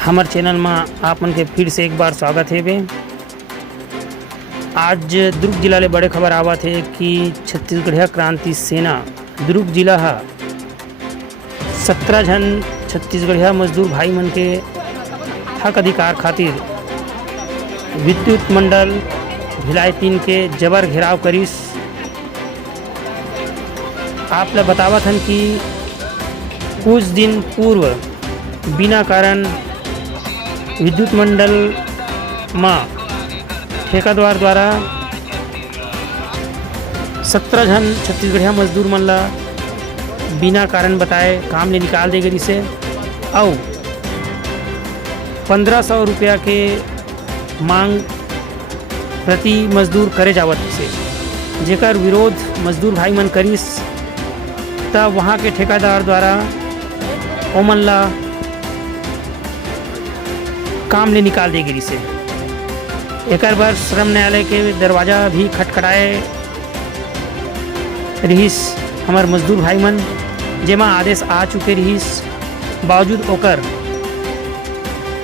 हमार चैनल में आप मन के फिर से एक बार स्वागत है। आज दुर्ग जिला ले बड़े खबर आवत है कि छत्तीसगढ़िया क्रांति सेना दुर्ग जिला 17 जन छत्तीसगढ़िया मजदूर भाई मन के हक अधिकार खातिर विद्युत मंडल भिलाई 3 के जबर घेराव करिस। आप ला बतावत हन कि कुछ दिन पूर्व बिना कारण विद्युत मंडल में ठेकेदार द्वारा 17 जन छत्तीसगढ़िया मजदूर मन ला बिना कारण बताए काम ले निकाल दे गई से और 1500 रुपया के मांग प्रति मजदूर करे जावत से, जेकर विरोध मजदूर भाई मन करिस। तब वहाँ के ठेकेदार द्वारा ओमन ला काम ले निकाल दे गई से। एकर बर श्रम न्यायालय के दरवाज़ा भी खटखटाए रहीस हमार मजदूर भाई मन, जेमा आदेश आ चुके रहीस। बावजूद ओकर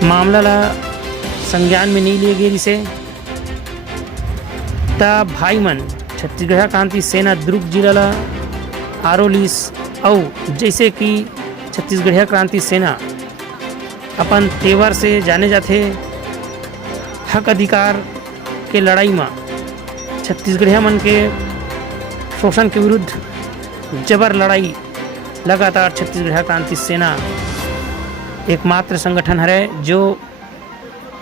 मामला ला संज्ञान में नहीं लिए गई से। तब भाई मन छत्तीसगढ़ क्रांति सेना दुर्ग जिला ला आरोलिस और जैसे कि छत्तीसगढ़िया क्रांति सेना अपन तेवर से जाने जाते हक अधिकार के लड़ाई में छत्तीसगढ़िया मन के शोषण के विरुद्ध जबर लड़ाई लगातार छत्तीसगढ़िया क्रांति सेना एकमात्र संगठन है जो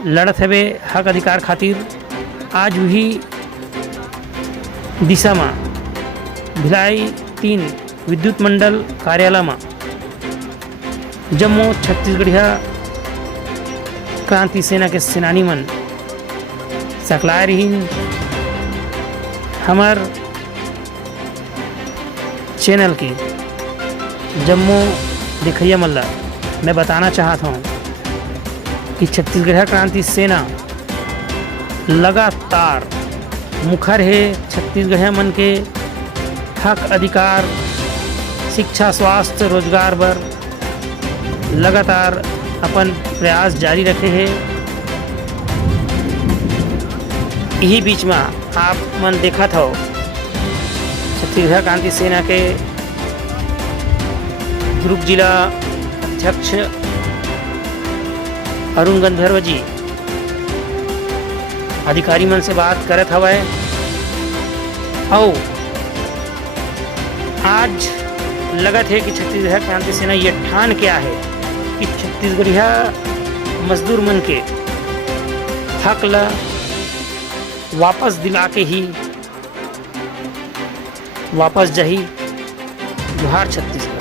लड़त हवे हक अधिकार खातिर। आज वही दिशा में भिलाई 3 विद्युत मंडल कार्यालय में जम्मू छत्तीसगढ़िया क्रांति सेना के सेनानी मन सकलाए रही। हमार चैनल की जम्मू दिखैया मल्ला मैं बताना चाहता हूँ कि छत्तीसगढ़ क्रांति सेना लगातार मुखर है छत्तीसगढ़ मन के हक अधिकार शिक्षा स्वास्थ्य रोजगार पर लगातार अपन प्रयास जारी रखे हैं। यही बीच में आप मन देखा था छत्तीसगढ़ क्रांति सेना के दुर्ग जिला अध्यक्ष अरुण गंधर्व जी अधिकारी मन से बात करत हवे और आज लगत है कि छत्तीसगढ़ क्रांति सेना ये ठान क्या है कि छत्तीसगढ़िया मजदूर मन के हक ला वापस दिला के ही वापस जही। जोहार छत्तीसगढ़।